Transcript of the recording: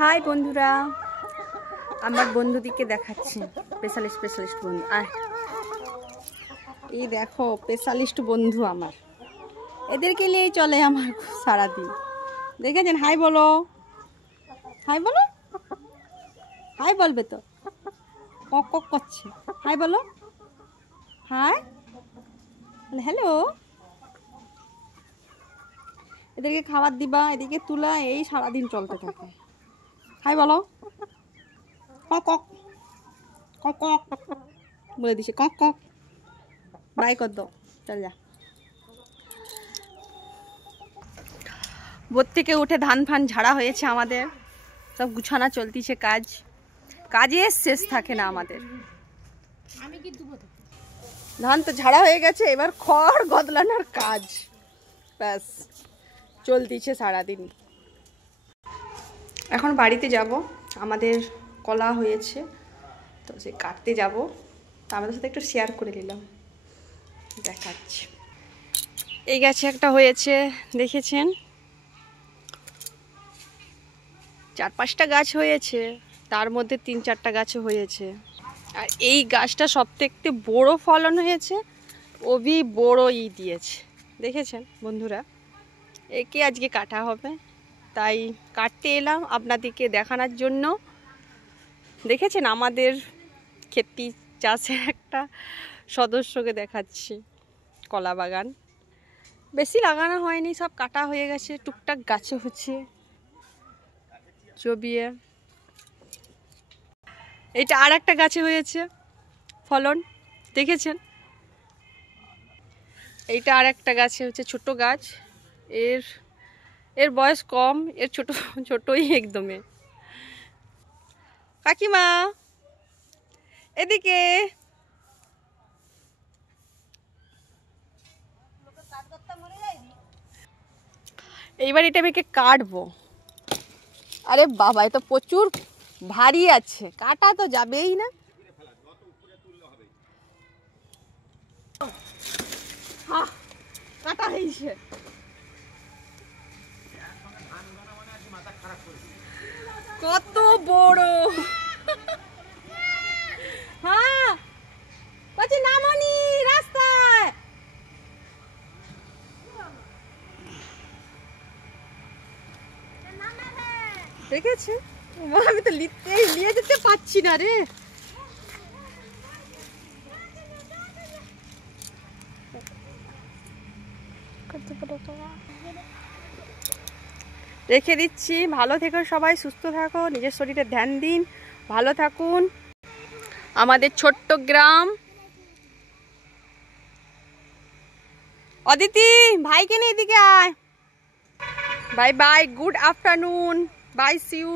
High বন্ধুরা, আমার বন্ধুদিকে দেখাচ্ছি। স্পেশালিস্ট বন্ধু, আর এই দেখো স্পেশালিস্ট বন্ধু আমার, এদেরকে নিয়েই চলে আমার সারাদিন। দেখেছেন? হাই বলো, হাই বলো, হাই বলবে তো, কক কক করছে। হাই বলো, হাই, হ্যালো। এদেরকে খাবার দিবা, এদিকে তুলা, এই সারাদিন চলতে থাকে। হাই বলো, কক কক কক কক বলে দিছে, কক কক। বাই কর দাও, চল যা। ভোর থেকে উঠে ধান ফান ঝাড়া হয়েছে আমাদের, সব গুছানা চলতিছে। কাজের শেষ থাকে না আমাদের। ধান তো ঝাড়া হয়ে গেছে, এবার খড় গদলানোর কাজ ব্যাস চলতিছে সারাদিন। এখন বাড়িতে যাব, আমাদের কলা হয়েছে তো সে কাটতে যাব, তো আমাদের সাথে একটু শেয়ার করে নিলাম, দেখাচ্ছি। এই গাছে একটা হয়েছে, দেখেছেন? 4-5টা গাছ হয়েছে, তার মধ্যে 3-4টা গাছ হয়েছে। আর এই গাছটা সবথেকে বড় ফলন হয়েছে, ওবি বড় দিয়েছে, দেখেছেন বন্ধুরা? একে আজকে কাটা হবে, তাই কাটতে এলাম আপনাদেরকে দেখানোর জন্য। দেখেছেন আমাদের ক্ষেতি চাষের একটা সদস্যকে দেখাচ্ছি। কলা বাগান বেশি লাগানো হয়নি, সব কাটা হয়ে গেছে, টুকটাক গাছে হচ্ছে চবিয়ে। এটা আর একটা গাছে হয়েছে ফলন, দেখেছেন? এইটা আর একটা গাছে হচ্ছে, ছোট গাছ, এর বয়স কম, এর ছোটই একদমই। কাকিমা এদিকে, এইবার এটা মেয়েকে কাটবো। আরে বাবা, এ তো প্রচুর ভারী আছে, কাটা তো যাবেই না। কাটা হয়েছে, কত বড়। হ্যাঁ বলছি নামনি রাস্তায়। দেখেছে? আমি তো নিয়ে যেতে পারছি না রে। রেখে দিচ্ছি। ভালো থেকো সবাই, সুস্থ থাকো, নিজের শরীরে ধ্যান দিন, ভালো থাকুন। আমাদের ছোট্ট গ্রাম। অদিতি ভাইকে নিয়ে এদিকে আয়। Bye bye, good afternoon, bye, see you.